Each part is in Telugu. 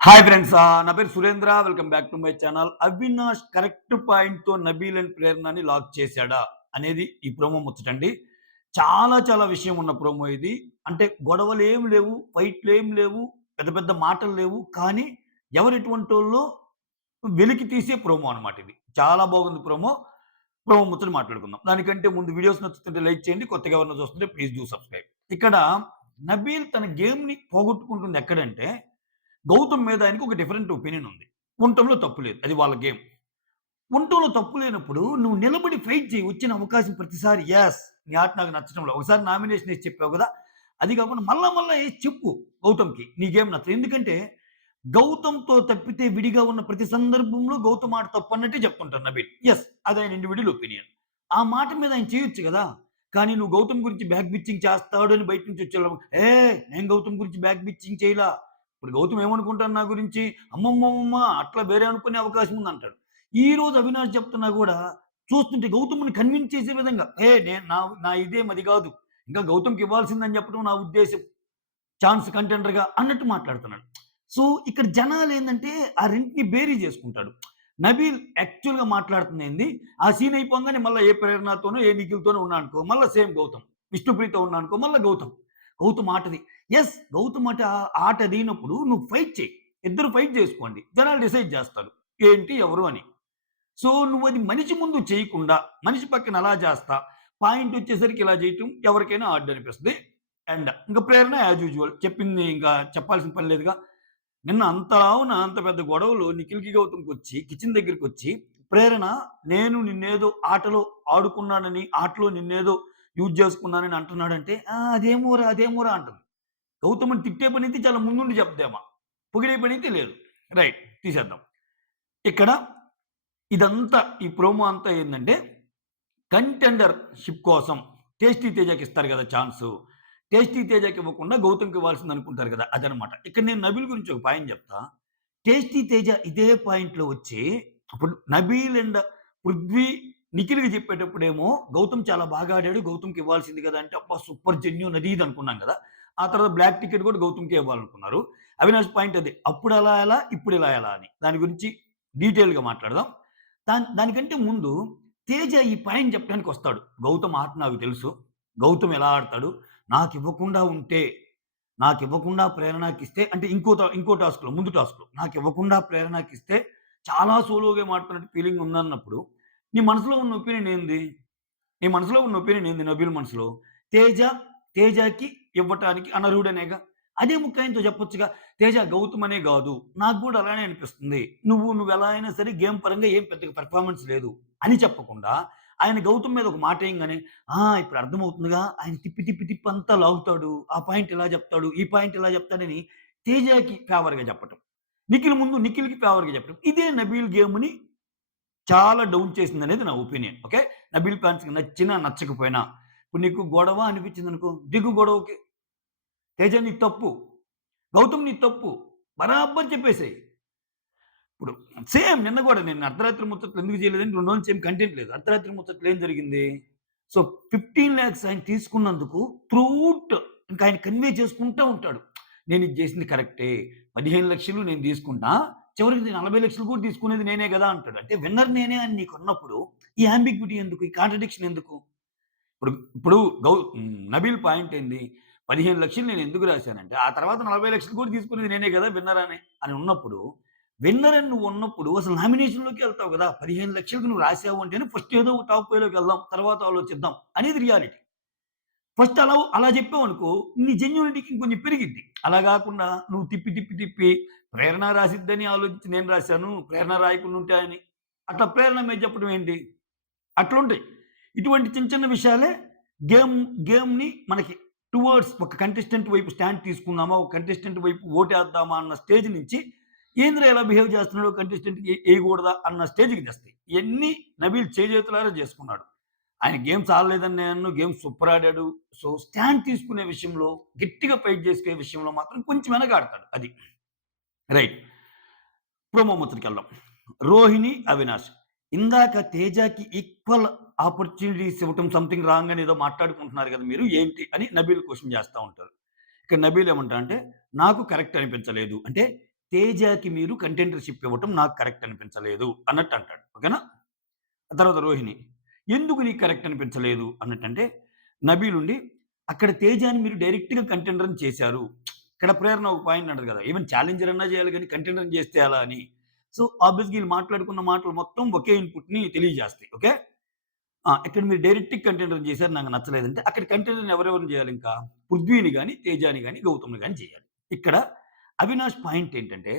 హాయ్ ఫ్రెండ్స్ నా పేరు Surendra. Welcome back to my channel. Avinash correct పాయింట్‌తో నబీల్ అండ్ ప్రేరణని లాక్ చేశాడా అనేది ఈ ప్రోమో ముచ్చటండి. చాలా విషయం ఉన్న ప్రోమో ఇది. అంటే గొడవలేమి లేవు, ఫైట్‌లేమి లేవు, పెద్ద పెద్ద మాటలు లేవు. కానీ ఎవరు ఎటువంటోళ్ళో వెలికి తీసే ప్రోమో అన్నమాట ఇది. చాలా బాగుంది ప్రోమో. ప్రోమో ముచ్చట మాట్లాడుకుందాం. దానికంటే ముందు వీడియోస్ నచ్చుతుంటే లైక్ చేయండి. కొత్తగా ఎవరైనా చూస్తుంటే ప్లీజ్ డూ సబ్స్క్రైబ్. ఇక్కడ నబీల్ తన గేమ్‌ని పోగొట్టుకుంటుంది ఎక్కడంటే గౌతమ్ మీద ఆయనకి ఒక డిఫరెంట్ ఒపీనియన్ ఉంది. ఉండటంలో తప్పు లేదు. అది వాళ్ళ గేమ్. ఉండటంలో తప్పు లేనప్పుడు నువ్వు నిలబడి ఫైట్ చెయ్యి. వచ్చిన అవకాశం ప్రతిసారి నీ ఆట నాకు నచ్చడంలో. ఒకసారి నామినేషన్ ఏసి చెప్పావు గదా! అది కాకుండా మళ్ళా ఏసి చెప్పు గౌతమ్‌కి. నీ గేమ్ నచ్చలేదు. ఎందుకంటే గౌతమ్‌తో తప్పితే విడిగా ఉన్న ప్రతి సందర్భంలో గౌతమ్ మాట తప్పన్నట్టే చెప్తుంటారు నబీల్. అది ఆయన ఇండివిడ్యువల్ ఒపీనియన్. ఆ మాట మీద ఆయన చేయొచ్చు గదా! కానీ నువ్వు గౌతమ్ గురించి బ్యాక్ బిచ్చింగ్ చేస్తాడు అని బయట నుంచి వచ్చేవాళ్ళం. నేను గౌతమ్ గురించి బ్యాక్ బిచ్చింగ్ చేయలా. ఇప్పుడు గౌతమ్ ఏమనుకుంటాడు నా గురించి? అమ్మమ్మమ్మమ్మ! అట్లా వేరే అనుకునే అవకాశం ఉందంటాడు. ఈరోజు అవినాష్ చెప్తున్నా గూడా చూస్తుంటే గౌతమ్‌ని కన్విన్స్ చేసే విధంగా, నేను నా నా ఇదేం అది గాదు. ఇంకా గౌతమ్‌కి ఇవ్వాల్సిందని చెప్పడం నా ఉద్దేశ్యం. ఛాన్స్ కంటెండర్‌గా అన్నట్టు మాట్లాడుతున్నాడు. సో, ఇక్కడ జనాలేందంటే ఆ రెంటిని బేరీ చేసుకుంటాడు. నబీల్ యాక్చువల్‌గా మాట్లాడుతుందేంది, ఆ సీన్ అయిపోంగానే మళ్ళా ఏ ప్రేరణతోనో, ఏ నిఖిల్‌తోనో ఉన్నాడనుకో, మళ్ళా సేమ్ గౌతమ్. విష్ణుప్రియతో ఉన్నాడనుకో, మళ్ళా గౌతమ్. గౌతమ్ ఆటది. గౌతమ్ ఆట అదినప్పుడు నువ్వు ఫైట్ చెయి. ఇద్దరు ఫైట్ చేసుకోండి. జనాలు డిసైడ్ చేస్తారు. ఏంటి, ఎవరు అని. సో, నువ్వది మనిషి ముందు చేయకుండా, మనిషి పక్కన అలా చేస్తా, పాయింట్ వచ్చేసరికి ఇలా చేయటం ఎవరికైనా ఆడ్ అనిపిస్తది. అండ్ ఇంక ప్రేరణ యాజ్ యూజువల్ చెప్పింది ఇంకా చెప్పాల్సిన పని లేదుగా. నిన్న అంత లావున అంత పెద్ద గొడవలు నిఖిల్‌కి, గౌతమ్‌కొచ్చి కిచెన్ దగ్గరికొచ్చి ప్రేరణ నేను నిన్నేదో ఆటలో ఆడుకున్నానని, ఆటలో నిన్నేదో యూజ్ చేసుకున్నానని అంటున్నాడంటే, అదేమోరా అంటుంది. గౌతమ్‌ని తిట్టే పనైతే చాలా ముందుండి చెప్తదేమో. పొగిడే పనైతే లేదు. రైట్, తీసేద్దాం. ఇక్కడ ఇదంతా ఈ ప్రోమో అంతా ఏందంటే కంటెండర్‌షిప్ కోసం టేస్టీ తేజకి ఇస్తారు గదా ఛాన్సు. టేస్టీ తేజకి ఇవ్వకుండా గౌతమ్‌కి ఇవ్వాల్సింది అనుకుంటారు గదా! అదనమాట. ఇక్కడ నేను నబీల్ గురించి ఒక పాయింట్ చెప్తా. టేస్టీ తేజ ఇదే పాయింట్‌లో వచ్చి అప్పుడు నబీల్ అండ్ పృథ్వీ నిఖిల్‌కి చెప్పేటప్పుడేమో గౌతమ్ చాలా బాగా ఆడాడు. గౌతమ్‌కి ఇవ్వాల్సింది గదా! అంటే అబ్బా! సూపర్ జెన్యూన్ అది ఇది అనుకున్నాం గదా! ఆ తర్వాత బ్లాక్ టికెట్ కూడా గౌతమ్‌కే ఇవ్వాలనుకున్నారు. అవినాష్ పాయింట్ అదే. అప్పుడు అలా ఎలా? ఇప్పుడు ఇలా ఎలా అని. దాని గురించి డీటెయిల్‌గా మాట్లాడదాం. దానికంటే ముందు తేజ ఈ పాయింట్ చెప్పడానికొస్తాడు. గౌతమ్ ఆట నాకు తెలుసు. గౌతమ్ ఎలా ఆడతాడు. నాకివ్వకుండా ఉంటే, నాకివ్వకుండా ప్రేరణకిస్తే అంటే ఇంకో టాస్క్‌లో ముందు టాస్క్‌లో నాకివ్వకుండా ప్రేరణకిస్తే చాలా సోలో గేమ్ ఆడుతున్నట్టు ఫీలింగ్ ఉందన్నప్పుడు, నీ మనసులో ఉన్న ఒపీనియన్ ఏంది? నీ మనసులో ఉన్న ఒపీనియన్ ఏంది నబీల్ మనసులో? తేజ, తేజకి ఇవ్వటానికి అనర్హుడనేగా. అదే ముక్కాయనతో చెప్పొచ్చుగా. తేజ గౌతమ్ అనే గాదు. నాకు గూడా అలానే అనిపిస్తుంది. నువ్వెలా అయినా సరే గేమ్ పరంగా ఏం పెద్దగా పెర్ఫార్మన్స్ లేదు అని చెప్పకుండా, ఆయన గౌతమ్ మీద ఒక మాటేయంగానే, ఇప్పుడు అర్థమవుతుందిగా. ఆయన తిప్పి అంతా లాగుతాడు. ఆ పాయింట్ ఇలా జెప్తాడు. ఈ పాయింట్ ఇలా జెప్తాడని తేజకి ఫేవర్‌గా చెప్పటం. నిఖిల్‌కి ఫేవర్‌గా చెప్పటం. ఇదే నబీల్ గేమ్‌ని చాలా డౌన్ చేసిందనేది నా ఒపీనియన్. ఓకే. నబీల్ ఫ్యాన్స్‌కి నచ్చినా, నచ్చకపోయినా. ఇప్పుడు నీకు గొడవ అనిపించిందనుకో, దిగు గొడవకి. తేజ నీది తప్పు. గౌతమ్ నీది తప్పు. బరాబర్ చెప్పేసేయి. ఇప్పుడు సేమ్ నిన్న గూడా నేను అర్ధరాత్రి ముచ్చట్లు ఎందుకు చేయలేదని 2 రోజులు సేమ్ కంటెంట్ లేదు. అర్ధరాత్రి ముచ్చట్లు ఏం జరిగింది? సో, 15,00,000 ఆయన తీసుకున్నందుకు త్రూఅవుట్ ఇంకా ఆయన కన్వే చేసుకుంటా ఉంటాడు. నేను ఇది చేసింది కరెక్టే. 15,00,000 నేను తీసుకున్నా. చివరికి 40,00,000 కూడా తీసుకునేది నేనే గదా! అంటాడు. అంటే విన్నర్ నేనే అని నీకున్నప్పుడు ఈ యాంబిగ్విటీ ఎందుకు? ఈ కాంట్రడిక్షన్ ఎందుకు? ఇప్పుడు ఇప్పుడు నబీల్ పాయింట్ ఏంది? 15,00,000 నేను ఎందుకు రాశానంటే, ఆ తర్వాత 40,00,000 కూడా తీసుకునేది నేనే గదా! విన్నర్ అని ఉన్నప్పుడు, విన్నర్ అని నువ్వున్నప్పుడు అసలు నామినేషన్‌లోకే ఎళ్తావు గదా! 15,00,000కి నువ్వు రాసావు అంటేనే ఫస్ట్ ఏదో ఒక టాప్ 5లోకి వెళ్దాం. తర్వాత ఆలోచిద్దాం అనేది రియాలిటీ. ఫస్ట్ అలా చెప్పావనుకో, నీ జెన్యూనిటీకి ఇంకొంచెం పెరిగిద్ది. అలా గాకుండా నువ్వు తిప్పి ప్రేరణ రాసిద్దని ఆలోచించి నేను రాశాను. ప్రేరణ రాయకుండా ఉంటే అని. అట్లా ప్రేరణ మీద చెప్పడం ఏంటి? అట్లుంటాయి. ఇటువంటి చిన్న విషయాలే గేమ్ గేమ్‌ని మనకి టువర్డ్స్ ఒక కంటెస్టెంట్ వైపు స్టాండ్ తీసుకుందామా, ఒక కంటెస్టెంట్ వైపు ఓటేద్దామా అన్న స్టేజ్ నుంచి ఏందిరా ఇలా బిహేవ్ చేస్తున్నాడు కంటెస్టెంట్‌కి ఎయగూడదా అన్న స్టేజ్‌కి తెస్తాయి. ఇయన్నీ నబీల్ చేజేతులారా చేసుకున్నాడు. ఆయన గేమ్స్ ఆడలేదని నేనన్ను. గేమ్స్ సూపర్ ఆడాడు. సో, స్టాండ్ తీసుకునే విషయంలో, గట్టిగా ఫైట్ చేసుకునే విషయంలో మాత్రం కొంచెం వెనకాడతాడు. అది. రైట్. ప్రోమో ముచ్చటకెళ్దాం. రోహిణి, అవినాష్. ఇందాక తేజకి ఈక్వల్ ఆపర్చునిటీస్ ఇవ్వటం సంథింగ్ రాంగ్ అని ఏదో మాట్లాడుకుంటున్నారు కదా మీరు. ఏంటి అని నబీల్ క్వెషన్ చేస్తా ఉంటారు. ఇక్కడ నబీల్ ఏమంటాడంటే, నాకు కరెక్ట్ అనిపించలేదు. అంటే తేజకి మీరు కంటెండర్‌షిప్ ఇవ్వటం నాకు కరెక్ట్ అనిపించలేదు అన్నట్టు అంటాడు. ఓకేనా? తర్వాత రోహిణి, ఎందుకు నీకు కరెక్ట్ అనిపించలేదు అన్నట్టంటే, నబీల్ ఉండి, అక్కడ తేజాని మీరు డైరెక్ట్‌గా కంటెండర్‌ని చేశారు. ఇక్కడ ప్రేరణ ఒక పాయింట్ అంటది కదా! ఈవెన్ ఛాలెంజర్ అన్నా చేయాలి గానీ కంటెండర్‌ని చేస్తే ఎలా అని. సో, ఆబ్వియస్‌గా ఈళ్ళు మాట్లాడుకున్న మాటలు మొత్తం ఒకే ఇన్‌పుట్‌ని తెలియజేస్తాయి. ఓకే. ఇక్కడ మీరు డైరెక్ట్‌గా కంటెండర్‌ని చేశారు నాకు నచ్చలేదంటే, అక్కడ కంటెండర్‌ని ఎవరెవరిని చేయాలింకా? పృథ్వీని గాని, తేజాని గాని, గౌతమ్‌ని గాని చేయాలి. ఇక్కడ అవినాష్ పాయింట్ ఏంటంటే,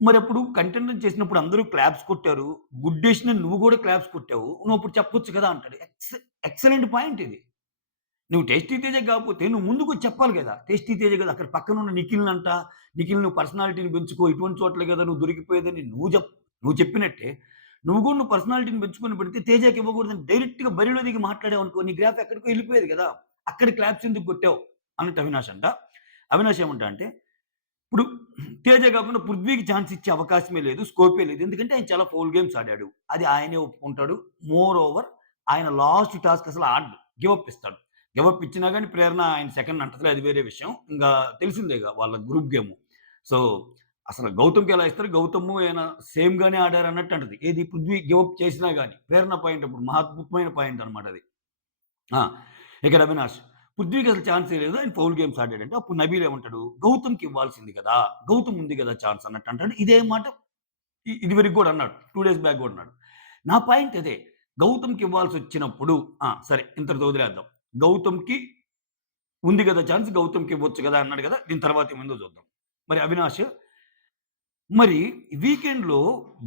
మరప్పుడు కంటెండర్ చేసినప్పుడు అందరూ క్లాప్స్ కొట్టారు. గుడ్డేసినని నువ్వు గూడా క్లాప్స్ కొట్టావు. నువ్వప్పుడు చెప్పొచ్చు కదా! అంటాడు. ఎక్సలెంట్ పాయింట్ ఇది. నువ్వు 'టేస్టీ తేజ' కాకపోతే నువ్వు ముందుకొచ్చి చెప్పాలి గదా! 'టేస్టీ తేజ' కదా! అక్కడ పక్కనున్న నిఖిల్‌నంట, నిఖిల్ నువ్వు పర్సనాలిటీని పెంచుకో, ఇటువంటి చోట్లే గదా! నువ్వు దొరికిపోయేదని నువ్వు చెప్పినట్టే, నువ్వు గూడా నువ్వు పర్సనాలిటీని పెంచుకొని పెడితే 'తేజకి' ఇవ్వకూడదని డైరెక్ట్‌గా బరిలో దిగి మాట్లాడావనుకో, నీ గ్రాఫ్ ఎక్కడికో ఎళ్ళిపోయేది గదా! అక్కడ క్లాప్స్ ఎందుకు కొట్టావు? అన్నట్టు అవినాష్ అంట. అవినాష్ ఏమంటా అంటే, ఇప్పుడు 'తేజ' కాకుండా 'పృథ్వీకి' ఛాన్స్ ఇచ్చే అవకాశమే లేదు. స్కోపే లేదు. ఎందుకంటే ఆయన చాలా ఫౌల్ గేమ్స్ ఆడాడు. అది ఆయనే ఒప్పుకుంటాడు. మోర్ ఓవర్ ఆయన లాస్ట్ టాస్క్ అసలు ఆడడు. గివ్ అప్ ఇస్తాడు. గివ్ అప్ ఇచ్చినా గాని ప్రేరణ ఆయన సెకండ్ అంటదిలే అది వేరే విషయం. ఇంగా తెలిసిందేగా వాళ్ళ గ్రూప్ గేము. సో, అసలు గౌతమ్‌కి ఎలా ఇస్తారు? గౌతము ఈయన సేమ్‌గానే ఆడారన్నట్టు అంటది. ఏది 'పృథ్వీ' గివ్ అప్ చేసినా గాని. ప్రేరణ పాయింట్ అప్పుడు మహాద్భుతమైన పాయింట్ అన్నమాట అది. ఆ! ఇక్కడ అవినాష్. పృథ్వీకి అసలు ఛాన్సే లేదు. ఆయన ఫౌల్ గేమ్స్ ఆడాడంటే అప్పుడు నబీల్ ఏమంటాడు? గౌతమ్‌కి ఇవ్వాల్సింది కదా! గౌతమ్ ఉంది కదా ఛాన్స్ అన్నట్టు అంటాడు. ఇదే మాట ఇదివరకు గూడా అన్నాడు. 2 డేస్ బ్యాక్ గూడా అన్నాడు. నా పాయింట్ అదే. గౌతమ్‌కి ఇవ్వాల్సొచ్చినప్పుడు సరే ఇంతటితో వదిలేద్దాం. గౌతమ్‌కి ఉంది గదా ఛాన్స్. గౌతమ్‌కి ఇవ్వచ్చు గదా! అన్నాడు గదా! దీని తర్వాత ఏమైందో చూద్దాం. మరి అవినాష్ మరి వీకెండ్‌లో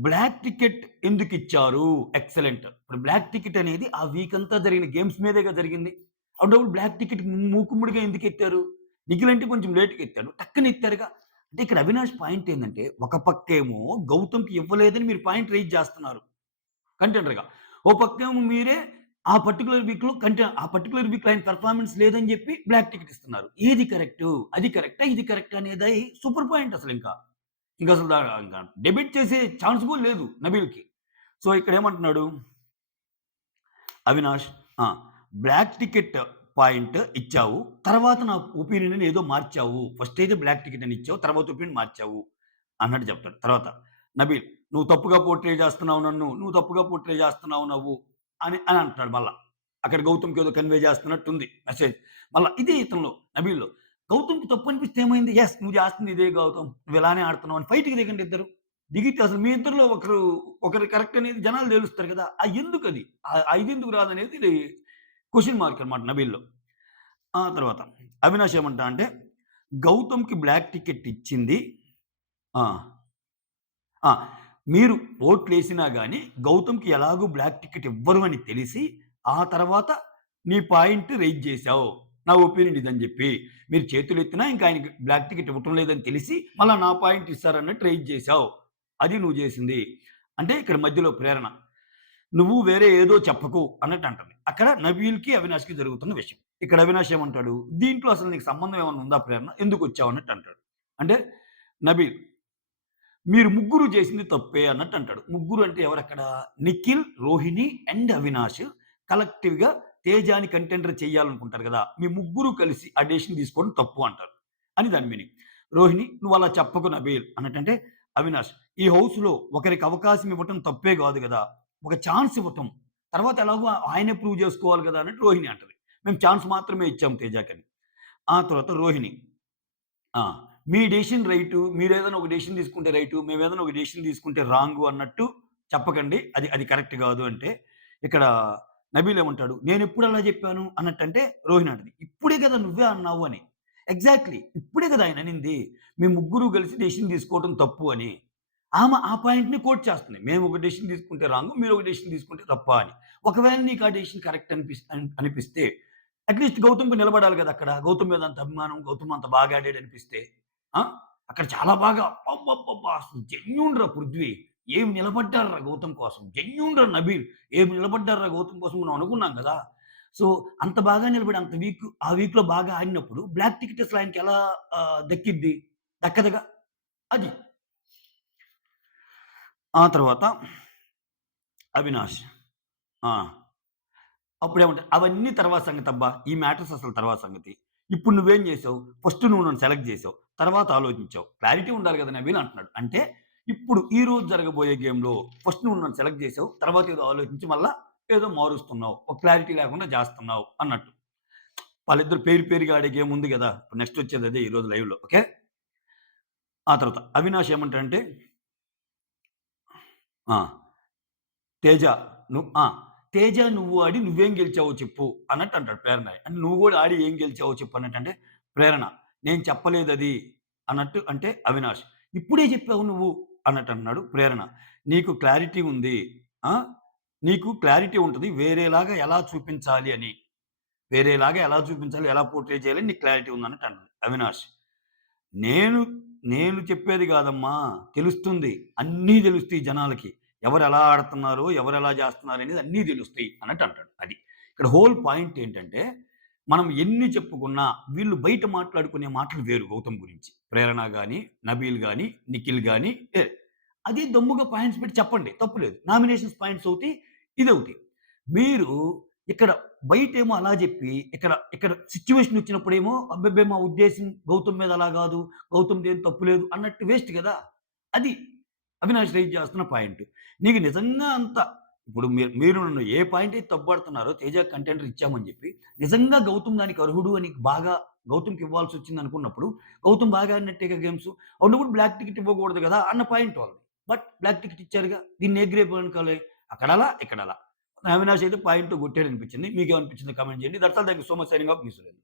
బ్లాక్ టికెట్ ఎందుకిచ్చారు? ఎక్సలెంట్. ఇప్పుడు బ్లాక్ టికెట్ అనేది ఆ వీక్ అంతా జరిగిన గేమ్స్ మీదేగా జరిగింది. అప్పుడప్పుడు బ్లాక్ టికెట్ మూకుమ్మడిగా ఎందుకెత్తారు? నిఖిల్ అంటే కొంచెం లేట్‌గా ఎత్తాడు. టక్కన ఎత్తారుగా. అంటే ఇక్కడ అవినాష్ పాయింట్ ఏందంటే, ఒక పక్కేమో గౌతమ్‌కి ఇవ్వలేదని మీరు పాయింట్ రైజ్ చేస్తున్నారు కంటెండర్‌గా. ఓ పక్కేమో మీరే ఆ పర్టిక్యులర్ వీక్‌లో ఆయన పెర్ఫార్మన్స్ లేదని జెప్పి బ్లాక్ టికెట్ ఇస్తున్నారు. ఏది కరెక్టు? అది కరెక్టా? ఇది కరెక్టా? అనేది సూపర్ పాయింట్ అసలింకా. ఇంకసలు ఇంక డెబేట్ చేసే ఛాన్స్ కూడా లేదు నబీల్‌కి. సో, ఇక్కడేమంటున్నాడు అవినాష్ ఆ! బ్లాక్ టికెట్ పాయింట్ ఇచ్చావు. తర్వాత నా ఒపీనియన్‌ని ఏదో మార్చావు. ఫస్ట్ అయితే బ్లాక్ టికెట్ అని ఇచ్చావు. తర్వాత ఒపీనియన్ మార్చావు అన్నట్టు చెప్తాడు. తర్వాత నబీల్ నువ్వు తప్పుగా పోర్ట్రే చేస్తున్నావు నన్ను. నువ్వు తప్పుగా పోర్ట్రే చేస్తున్నావు నువ్వు అని అంటున్నాడు మళ్ళా. అక్కడ గౌతమ్‌కి ఏదో కన్వే చేస్తున్నట్టుంది మెసేజ్. మళ్ళా ఇదే ఇతనిలో నబీల్‌లో. గౌతమ్‌కి తప్పు అనిపిస్తే ఏమైంది? యెస్ నువ్వు చేస్తుంది ఇదే గౌతమ్. నువ్వు ఇలానే ఆడుతున్నావు అని ఫైట్‌కి దిగండి ఇద్దరు. దిగితే అసలు మీ ఇద్దరిలో ఒకరు కరెక్ట్ అనేది జనాలు తేలుస్తారు కదా! ఎందుకది? ఆ ఇదెందుకు రాదనేది క్వెషన్ మార్క్ అన్నమాట నబీల్‌లో. తర్వాత అవినాష్ ఏమంటా అంటే, గౌతమ్‌కి బ్లాక్ టికెట్ ఇచ్చింది ఆ! ఆ! మీరు ఓట్లేసినా గాని గౌతమ్‌కి ఎలాగో బ్లాక్ టికెట్ ఇవ్వరు అని తెలిసి, ఆ తర్వాత నీ పాయింట్ రైజ్ చేశావు. నా ఒపీనియన్ ఇదని జెప్పి. మీరు చేతులెత్తినా ఇంక ఆయనకి బ్లాక్ టికెట్ ఇవ్వటం లేదని తెలిసి, మళ్ళా నా పాయింట్ ఇస్తారన్నట్టు రైజ్ చేశావు. అది నువ్వు జేసింది. అంటే ఇక్కడ మధ్యలో ప్రేరణ. నువ్వు వేరే ఏదో చెప్పకు అన్నట్టు అంటది. అక్కడ నబీల్‌కి, అవినాష్‌కి జరుగుతున్న విషయం. ఇక్కడ అవినాష్ ఏమంటాడు? దీంట్లో అసలు నీకు సంబంధం ఏమన్నా ఉందా ప్రేరణ? ఎందుకొచ్చావు అన్నట్టు అంటాడు. అంటే నబీల్ మీరు ముగ్గురు చేసింది తప్పే అన్నట్టు అంటాడు. ముగ్గురు అంటే ఎవరక్కడ? నిఖిల్, రోహిణి అండ్ అవినాష్ కలెక్టివ్‌గా తేజాని కంటెండర్ చేయాలనుకుంటారు గదా! మీ ముగ్గురు కలిసి ఆ డెసిషన్ తీసుకోవడం తప్పు అంటారు. అని దాని మీనింగ్. రోహిణి నువ్వలా చెప్పకు నబీల్ అన్నట్టంటే, అవినాష్ ఈ హౌస్‌లో ఒకరికి అవకాశం ఇవ్వటం తప్పే గాదు గదా! ఒక ఛాన్స్ ఇవ్వటం. తర్వాత ఎలాగో ఆయనే ప్రూవ్ జేసుకోవాలి గదా! అన్నట్టు రోహిణి అంటది. మేము ఛాన్స్ మాత్రమే ఇచ్చాం తేజాకని. ఆ తర్వాత రోహిణి ఆ! మీ డెసిషన్ రైటు. మీరేదైనా ఒక డెసిషన్ తీసుకుంటే రైటు. మేమేదైనా ఒక డెసిషన్ తీసుకుంటే రాంగు అన్నట్టు చెప్పకండి. అది అది కరెక్ట్ గాదు అంటే, ఇక్కడ నబీల్ ఏమంటాడు, నేనెప్పుడు అలా జెప్పాను అన్నట్టంటే, రోహిణి అంటది. ఇప్పుడే గదా నువ్వే అన్నావు అని. ఎగ్జాక్ట్‌లీ. ఇప్పుడే గదా ఆయన అనింది. మీ ముగ్గురు కలిసి డెసిషన్ తీసుకోవడం తప్పు అని. ఆమె ఆ పాయింట్‌ని కోట్ చేస్తుంది. మేము ఒక డెసిషన్ తీసుకుంటే రాంగు. మీరు ఒక డెసిషన్ తీసుకుంటే తప్పా అని. ఒకవేళ నీకు ఆ డెసిషన్ కరెక్ట్ అనిపిస్తే అట్‌లీస్ట్ గౌతమ్‌కి నిలబడాలి గదా! అక్కడ. గౌతమ్ మీద అంత అభిమానం, గౌతమ్ అంత బాగా ఆడాడనిపిస్తే. ఆ! అక్కడ చాలా బాగా అబ్బబ్బబ్బబ్బా! అసలు జెన్యూన్ పృథ్వీ. ఏం నిలబడ్డార్రా గౌతమ్ కోసం. జెన్యూన్ నబీల్. ఏం నిలబడ్డార్రా గౌతమ్ కోసం మనం అనుకున్నాం గదా! సో, అంత బాగా నిలబడి అంత ఆ వీక్‌లో బాగా ఆడినప్పుడు బ్లాక్ టికెట్ అసలు ఆయనకెలా దక్కిద్ది? దక్కదుగా. అది. ఆ తర్వాత అవినాష్. ఆ! అప్పుడేమంటారు, అవన్నీ తర్వాత సంగతబ్బా! ఈ మ్యాటర్స్ అసలు తర్వాత సంగతి. ఇప్పుడు నువ్వేం చేసావు? ఫస్ట్ నువ్వు నన్ను సెలెక్ట్ చేసావు. తర్వాత ఆలోచించావు. క్లారిటీ ఉండాలి కదా నబీల్ అంటున్నాడు. అంటే ఇప్పుడు ఈ రోజు జరగబోయే గేమ్‌లో ఫస్ట్ నువ్వు నన్ను సెలెక్ట్ చేసావు. తర్వాత ఏదో ఆలోచించి మళ్ళా ఏదో మారుస్తున్నావు. ఒక క్లారిటీ లేకుండా చేస్తున్నావు అన్నట్టు. వాళ్ళిద్దరు పేరు పేరుగా ఆడే గేమ్ ఉంది గదా! ఇప్పుడు నెక్స్ట్ వచ్చేది అదే ఈరోజు లైవ్‌లో. ఓకే. ఆ తర్వాత అవినాష్ ఏమంటాడంటే ఆ! తేజ ఆ! తేజ నువ్వు ఆడి నువ్వేం గెలిచావో చెప్పు అన్నట్టు అంటాడు ప్రేరణ. అంటే నువ్వు గూడా ఆడి ఏం గెలిచావో చెప్పు అన్నట్టంటే ప్రేరణ. నేను చెప్పలేదది అన్నట్టు అంటే అవినాష్. ఇప్పుడే చెప్పావు నువ్వు అన్నట్టు అంటున్నాడు ప్రేరణ. నీకు క్లారిటీ ఉంది. ఆ! నీకు క్లారిటీ ఉంటది. వేరేలాగా ఎలా చూపించాలి అని. వేరేలాగా ఎలా చూపించాలి, ఎలా పోర్ట్రే చేయాలని నీకు క్లారిటీ ఉందన్నట్టు అన్నాడు అవినాష్. నేను, నేను చెప్పేది గాదమ్మా! తెలుస్తుంది. అన్నీ తెలుస్తాయి జనాలకి. ఎవరెలా ఆడుతున్నారో, ఎవరెలా జేస్తున్నారనేది అన్నీ తెలుస్తాయి అన్నట్టు అంటాడు. అది. ఇక్కడ హోల్ పాయింట్ ఏంటంటే, మనం ఎన్ని చెప్పుకున్నా వీళ్ళు బయట మాట్లాడుకునే మాటలు వేరు గౌతమ్ గురించి. ప్రేరణ గాని, నబీల్ గాని, నిఖిల్ గాని అదే దమ్ముగా పాయింట్స్ పెట్టి చెప్పండి. తప్పులేదు. నామినేషన్స్ పాయింట్స్ అవుతాయి. ఇదవుతాయి. మీరు ఇక్కడ బయటేమో అలా జెప్పి, ఇక్కడ ఇక్కడ సిట్యుయేషన్ వచ్చినప్పుడేమో అబ్బబ్బే! మా ఉద్దేశ్యం గౌతమ్ మీద అలా గాదు. గౌతమ్‌దేం తప్పు లేదు అన్నట్టు వేస్ట్ గదా! అది అవినాష్ రైజ్ చేస్తున్న పాయింట్. నీకు నిజంగా అంత ఇప్పుడు మీరు నన్ను ఏ పాయింట్ అయితే తప్పుపడుతున్నారో తేజ కంటెండర్ ఇచ్చామని జెప్పి, నిజంగా గౌతమ్ దానికి అర్హుడు అని బాగా గౌతమ్‌కి ఇవ్వాల్సొచ్చిందనుకున్నప్పుడు, గౌతమ్ బాగా ఆడినట్టేగా గేమ్సు. ఉన్నప్పుడు బ్లాక్ టికెట్ ఇవ్వకూడదు గదా! అన్న పాయింట్ వాళ్ళది. బట్ బ్లాక్ టికెట్ ఇచ్చారుగా. దీన్ని ఏ గ్రేప్ అనుకోవాలి? అక్కడలా, ఇక్కడలా. అవినాష్ అయితే పాయింట్‌తో కొట్టాడనిపించింది. మీకేమనిపించిందో కామెంట్ చేయండి. That's all. Thank you so much. Signing off మీ సురేంద్ర.